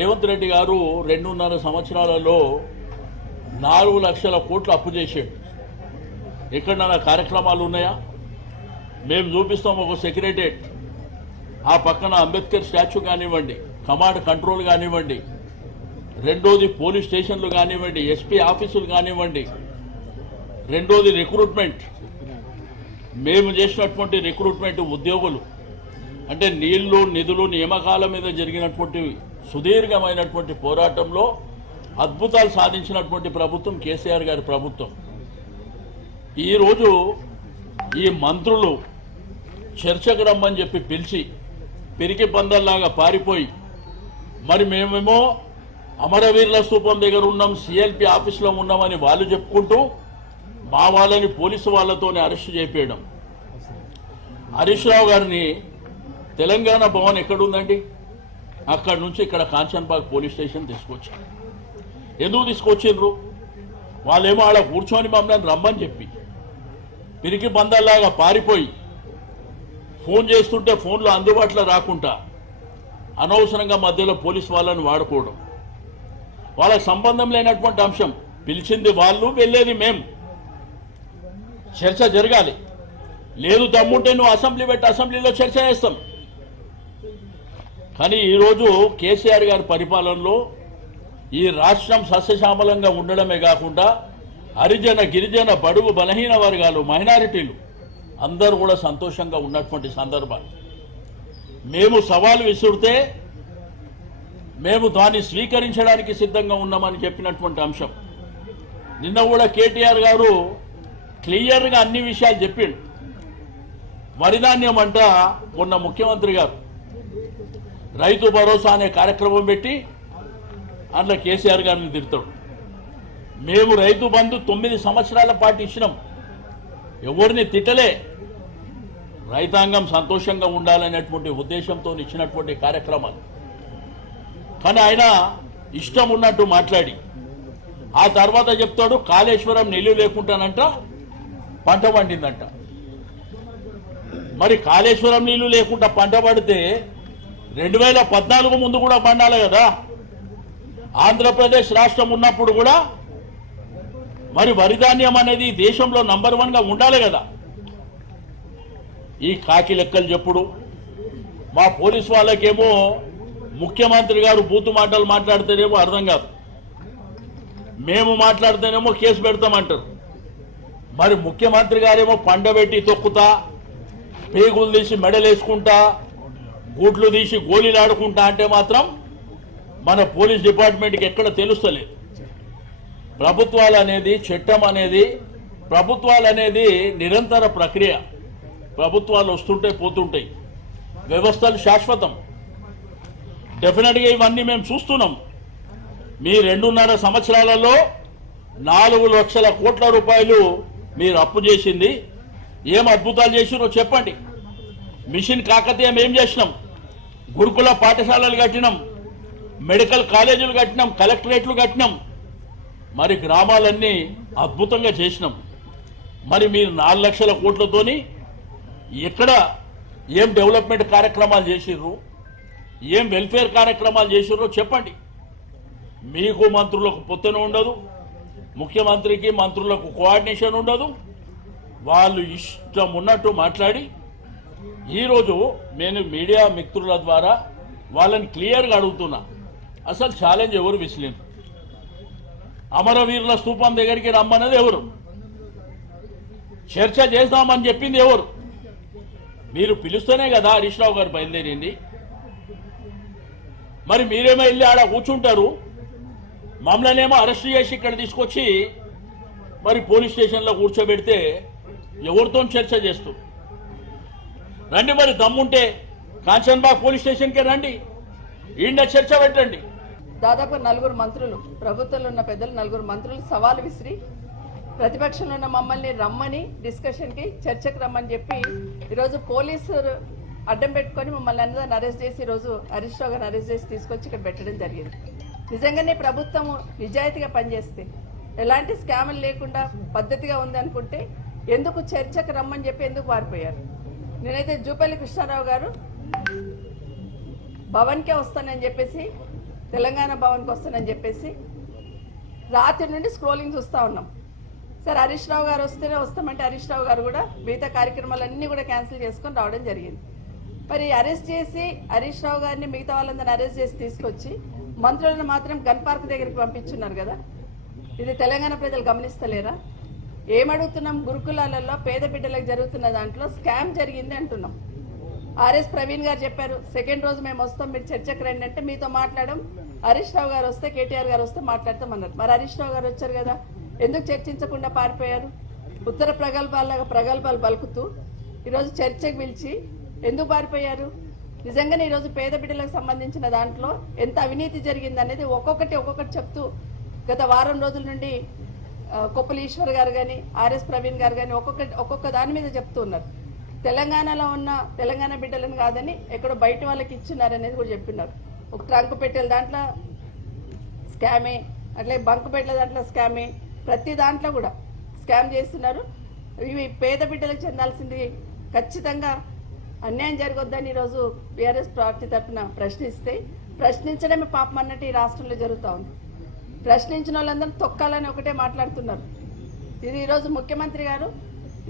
రేవంత్ రెడ్డి గారు 2.5 సంవత్సరాలలో 4 లక్షల కోట్లు అప్పు చేసాడు. ఎక్కడన్నా కార్యక్రమాలు ఉన్నాయా? మేము చూపిస్తాం. ఒక సెక్రటరియట్, ఆ పక్కన అంబేద్కర్ స్టాచ్యూ కానివ్వండి, కమాండ్ కంట్రోల్ కానివ్వండి, రెండోది పోలీస్ స్టేషన్లు కానివ్వండి, ఎస్పీ ఆఫీసులు కానివ్వండి, రెండోది రిక్రూట్మెంట్. మేము చేసినటువంటి రిక్రూట్మెంట్ ఉద్యోగులు అంటే నీళ్లు నిధులు నియామకాల మీద జరిగినటువంటి సుదీర్ఘమైనటువంటి పోరాటంలో అద్భుతాలు సాధించినటువంటి ప్రభుత్వం కేసీఆర్ గారి ప్రభుత్వం. ఈరోజు ఈ మంత్రులు చర్చకు రమ్మని చెప్పి పిలిచి పిరికి పందల్లాగా పారిపోయి, మరి మేమేమో అమరవీరుల స్తూపం దగ్గర ఉన్నాం, సిఎల్పి ఆఫీసులో ఉన్నామని వాళ్ళు చెప్పుకుంటూ మా వాళ్ళని పోలీసు వాళ్ళతోనే అరెస్ట్ చేయించడం. హరీష్ రావు గారిని తెలంగాణ భవన్ ఎక్కడుందండి, అక్కడి నుంచి ఇక్కడ కాంచన్బాగ్ పోలీస్ స్టేషన్ తీసుకొచ్చారు. ఎందుకు తీసుకొచ్చిండ్రు? వాళ్ళేమో ఆడ కూర్చొని మమ్మల్ని రమ్మని చెప్పి పిరికి బందల్లాగా పారిపోయి ఫోన్ చేస్తుంటే ఫోన్లో అందుబాటులో రాకుండా అనవసరంగా మధ్యలో పోలీసు వాళ్ళని వాడుకోవడం. వాళ్ళకి సంబంధం లేనటువంటి అంశం. పిలిచింది వాళ్ళు, వెళ్ళేది మేము. చర్చ జరగాలి. లేదు దమ్ముంటే నువ్వు అసెంబ్లీ పెట్టి అసెంబ్లీలో చర్చ చేస్తాం. కానీ ఈరోజు కేసీఆర్ గారి పరిపాలనలో ఈ రాష్ట్రం సస్యశ్యామలంగా ఉండడమే కాకుండా హరిజన గిరిజన బడుగు బలహీన వర్గాలు మైనారిటీలు అందరూ కూడా సంతోషంగా ఉన్నటువంటి సందర్భాలు. మేము సవాలు విసురితే మేము దాన్ని స్వీకరించడానికి సిద్ధంగా ఉన్నామని చెప్పినటువంటి అంశం. నిన్న కూడా కేటీఆర్ గారు క్లియర్గా అన్ని విషయాలు చెప్పిండు. వరిధాన్యం అంట మొన్న ముఖ్యమంత్రి గారు రైతు భరోసా అనే కార్యక్రమం పెట్టి అందులో కేసీఆర్ గారిని తిడతాడు. మేము రైతు బంధు 9 సంవత్సరాల పాటు ఇచ్చినాం, ఎవరిని తిట్టలే. రైతాంగం సంతోషంగా ఉండాలనేటువంటి ఉద్దేశంతో ఇచ్చినటువంటి కార్యక్రమాలు. కానీ ఆయన ఇష్టం ఉన్నట్టు మాట్లాడి ఆ తర్వాత చెప్తాడు కాళేశ్వరం నీళ్లు లేకుండానంట పంట పండిందంట. మరి కాళేశ్వరం నీళ్లు లేకుండా పంట పడితే 2014 ముందు కూడా పండాలి కదా. ఆంధ్రప్రదేశ్ రాష్ట్రం ఉన్నప్పుడు కూడా మరి వరిధాన్యం అనేది దేశంలో నంబర్ 1గా ఉండాలి కదా. ఈ కాకి లెక్కలు చెప్పుడు. మా పోలీసు వాళ్ళకేమో ముఖ్యమంత్రి గారు బూతు మాటలు మాట్లాడితేనేమో అర్థం కాదు, మేము మాట్లాడితేనేమో కేసు పెడతామంటారు. మరి ముఖ్యమంత్రి గారేమో పండబెట్టి తొక్కుతా, పేగులు తీసి మెడలేసుకుంటా, గూట్లు తీసి గోళీలు ఆడుకుంటా అంటే మాత్రం మన పోలీస్ డిపార్ట్మెంట్కి ఎక్కడ తెలుస్తలేదు. ప్రభుత్వాలు అనేది, చట్టం అనేది, ప్రభుత్వాలు అనేది నిరంతర ప్రక్రియ. ప్రభుత్వాలు వస్తుంటాయి పోతుంటాయి, వ్యవస్థలు శాశ్వతం. డెఫినెట్గా ఇవన్నీ మేము చూస్తున్నాం. మీ 2.5 సంవత్సరాలలో 4 లక్షల కోట్ల రూపాయలు మీరు అప్పు చేసింది. ఏం అద్భుతాలు చేసినో చెప్పండి. మిషన్ కాకతీయం ఏం చేసినాం? గురుకుల పాఠశాలలు కట్టినాం, మెడికల్ కాలేజీలు కట్టినాం, కలెక్టరేట్లు కట్టినాం. మరి గ్రామాలన్నీ అద్భుతంగా చేసినాం. మరి మీరు 4 లక్షల కోట్లతోని ఎక్కడ ఏం డెవలప్మెంట్ కార్యక్రమాలు చేసిర్రు, ఏం వెల్ఫేర్ కార్యక్రమాలు చేసిర్రో చెప్పండి. మీకు మంత్రులకు పొత్తున ఉండదు, ముఖ్యమంత్రికి మంత్రులకు కోఆర్డినేషన్ ఉండదు. వాళ్ళు ఇష్టం ఉన్నట్టు మాట్లాడి ఈరోజు నేను మీడియా మిత్రుల ద్వారా వాళ్ళని క్లియర్గా అడుగుతున్నా, అసలు ఛాలెంజ్ ఎవరు విసిలేరు? అమరవీరుల స్తూపం దగ్గరికి రమ్మన్నది ఎవరు? చర్చ చేద్దామని చెప్పింది ఎవరు? మీరు పిలుస్తేనే కదా హరీష్ రావు గారు బయలుదేరింది. మరి మీరేమో వెళ్ళి ఆడ కూర్చుంటారు, మమ్మల్ని ఏమో అరెస్ట్ చేసి ఇక్కడ తీసుకొచ్చి మరి పోలీస్ స్టేషన్లో కూర్చోబెడితే ఎవరితో చర్చ చేస్తూ రండి. మరి దమ్ముంటే కాంచన్బాగ్ పోలీస్ స్టేషన్కే రండి, ఈయన చర్చ పెట్టండి. దాదాపు 4 మంత్రులు, ప్రభుత్వంలో ఉన్న పెద్దలు 4 మంత్రులు సవాలు విసిరి ప్రతిపక్షంలో ఉన్న మమ్మల్ని రమ్మని డిస్కషన్కి చర్చకు రమ్మని చెప్పి ఈరోజు పోలీసు అడ్డం పెట్టుకొని మమ్మల్ని అందరిని అరెస్ట్ చేసి ఈరోజు హరీష్ రావు గారిని అరెస్ట్ చేసి తీసుకొచ్చి ఇక్కడ పెట్టడం జరిగింది. నిజంగానే ప్రభుత్వం నిజాయితీగా పనిచేస్తే, ఎలాంటి స్కాములు లేకుండా పద్ధతిగా ఉందనుకుంటే ఎందుకు చర్చకు రమ్మని చెప్పి ఎందుకు పారిపోయారు? నేనైతే జూపల్లి కృష్ణారావు గారు భవన్కే వస్తానని చెప్పేసి తెలంగాణ భవన్కి వస్తానని చెప్పేసి రాత్రి నుండి స్క్రోలింగ్ చూస్తూ ఉన్నాం. సార్ హరీష్ రావు గారు వస్తేనే వస్తామంటే హరీష్ రావు గారు కూడా మిగతా కార్యక్రమాలన్నీ కూడా క్యాన్సిల్ చేసుకొని రావడం జరిగింది. మరి అరెస్ట్ చేసి హరీష్ రావు గారిని మిగతా వాళ్ళందరినీ అరెస్ట్ చేసి తీసుకొచ్చి మంత్రులను మాత్రం గన్ పార్క్ దగ్గరికి పంపించున్నారు కదా. ఇది తెలంగాణ ప్రజలు గమనిస్తలేరా? ఏమడుగుతున్నాం? గురుకులాలలో పేద బిడ్డలకు జరుగుతున్న దాంట్లో స్కామ్ జరిగింది అంటున్నాం. ఆర్ఎస్ ప్రవీణ్ గారు చెప్పారు, సెకండ్ రోజు మేము వస్తాం, మీరు చర్చకు రండి అంటే మీతో మాట్లాడడం, హరీష్ రావు గారు వస్తే కేటీఆర్ గారు వస్తే మాట్లాడతామన్నారు. మరి హరీష్ రావు గారు వచ్చారు కదా, ఎందుకు చర్చించకుండా పారిపోయారు? ఉత్తర ప్రగల్భాలు పలుకుతూ ఈరోజు చర్చకు పిలిచి ఎందుకు పారిపోయారు? నిజంగానే ఈరోజు పేద బిడ్డలకు సంబంధించిన దాంట్లో ఎంత అవినీతి జరిగింది అనేది ఒక్కొక్కటి చెప్తూ గత వారం రోజుల నుండి కొప్పుల ఈశ్వర్ గారు కానీ ఆర్ఎస్ ప్రవీణ్ గారు కానీ ఒక్కొక్క దాని మీద చెప్తూ ఉన్నారు. తెలంగాణలో ఉన్న తెలంగాణ బిడ్డలను కాదని ఎక్కడో బయట వాళ్ళకి ఇచ్చినారనేది కూడా చెప్పినారు. ఒక ట్రంక్ పెట్టెల దాంట్లో స్కామే, అట్లే బంకు పెట్టెల దాంట్లో స్కామే, ప్రతి దాంట్లో కూడా స్కామ్ చేస్తున్నారు. ఇవి పేద బిడ్డలకు చెందాల్సింది ఖచ్చితంగా అన్యాయం జరగొద్దని ఈరోజు బీఆర్ఎస్ పార్టీ తరఫున ప్రశ్నించడమే పాపం అన్నట్టు ఈ రాష్ట్రంలో జరుగుతూ ఉంది. ప్రశ్నించిన వాళ్ళందరూ తొక్కాలని ఒకటే మాట్లాడుతున్నారు. ఇది ఈరోజు ముఖ్యమంత్రి గారు,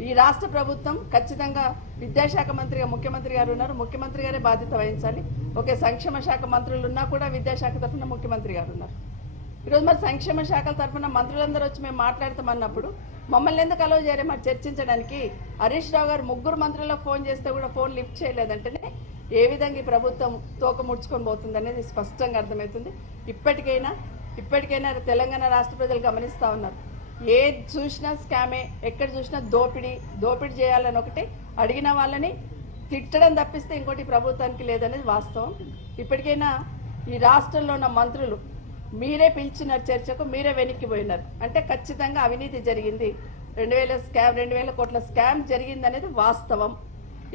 ఈ రాష్ట్ర ప్రభుత్వం ఖచ్చితంగా విద్యాశాఖ మంత్రిగా ముఖ్యమంత్రి గారు ఉన్నారు, ముఖ్యమంత్రి గారే బాధ్యత వహించాలి. ఒకే సంక్షేమ శాఖ మంత్రులు ఉన్నా కూడా విద్యాశాఖ తరఫున ముఖ్యమంత్రి గారు ఉన్నారు. ఈరోజు మరి సంక్షేమ శాఖల తరఫున మంత్రులందరూ వచ్చి మేము మాట్లాడతామన్నప్పుడు మమ్మల్ని ఎందుకు అలౌ చేయరు మరి చర్చించడానికి? హరీష్ రావు గారు 3 మంత్రులకు ఫోన్ చేస్తే కూడా ఫోన్ లిఫ్ట్ చేయలేదంటేనే ఏ విధంగా ఈ ప్రభుత్వం తోక ముడుచుకొని పోతుంది అనేది స్పష్టంగా అర్థమవుతుంది. ఇప్పటికైనా తెలంగాణ రాష్ట్ర ప్రజలు గమనిస్తూ ఉన్నారు. ఏది చూసినా స్కామే, ఎక్కడ చూసినా దోపిడీ చేయాలని ఒకటి, అడిగిన వాళ్ళని తిట్టడం తప్పిస్తే ఇంకోటి ప్రభుత్వానికి లేదనేది వాస్తవం. ఇప్పటికైనా ఈ రాష్ట్రంలో ఉన్న మంత్రులు మీరే పిలిచినారు చర్చకు, మీరే వెనక్కిపోయినారు అంటే ఖచ్చితంగా అవినీతి జరిగింది. 2000 కోట్ల స్కామ్ జరిగింది అనేది వాస్తవం.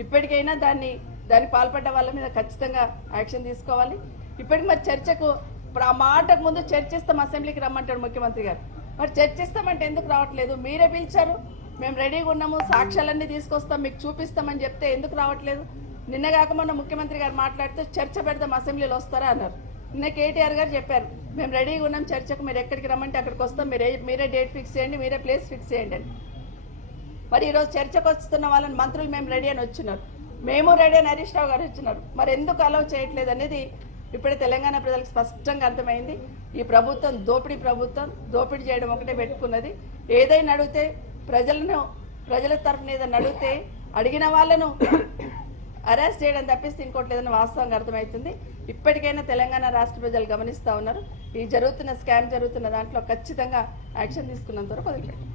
ఇప్పటికైనా దానికి పాల్పడ్డ వాళ్ళ మీద ఖచ్చితంగా యాక్షన్ తీసుకోవాలి. ఇప్పటికి మరి చర్చకు ఇప్పుడు ఆ మాటకు ముందు చర్చిస్తాం, అసెంబ్లీకి రమ్మంటాడు ముఖ్యమంత్రి గారు. మరి చర్చిస్తామంటే ఎందుకు రావట్లేదు? మీరే పిలిచారు, మేము రెడీగా ఉన్నాము, సాక్ష్యాలన్నీ తీసుకొస్తాం, మీకు చూపిస్తామని చెప్తే ఎందుకు రావట్లేదు? నిన్నగాక మొన్న ముఖ్యమంత్రి గారు మాట్లాడితే చర్చ పెడదాం, అసెంబ్లీలో వస్తారా అన్నారు. నిన్న కేటీఆర్ గారు చెప్పారు, మేము రెడీగా ఉన్నాం చర్చకు, మీరు ఎక్కడికి రమ్మంటే అక్కడికి వస్తాం, మీరే డేట్ ఫిక్స్ చేయండి, మీరే ప్లేస్ ఫిక్స్ చేయండి అని. మరి ఈరోజు చర్చకు వస్తున్న వాళ్ళని మంత్రులు మేము రెడీ అని వచ్చినారు, మేము రెడీ అని హరీష్ రావు గారు వచ్చినారు. మరి ఎందుకు అలౌ చేయట్లేదు అనేది ఇప్పుడే తెలంగాణ ప్రజలకు స్పష్టంగా అర్థమైంది. ఈ ప్రభుత్వం దోపిడీ చేయడం ఒకటే పెట్టుకున్నది. ఏదైనా అడిగితే ప్రజల తరఫున ఏదైనా అడిగితే అడిగిన వాళ్ళను అరెస్ట్ చేయడం తప్పిస్తే ఇంకోటి లేదని వాస్తవంగా అర్థమవుతుంది. ఇప్పటికైనా తెలంగాణ రాష్ట్ర ప్రజలు గమనిస్తూ ఉన్నారు. ఈ స్కామ్ జరుగుతున్న దాంట్లో ఖచ్చితంగా యాక్షన్ తీసుకున్నంత వరకు వదిలిపెట్టారు.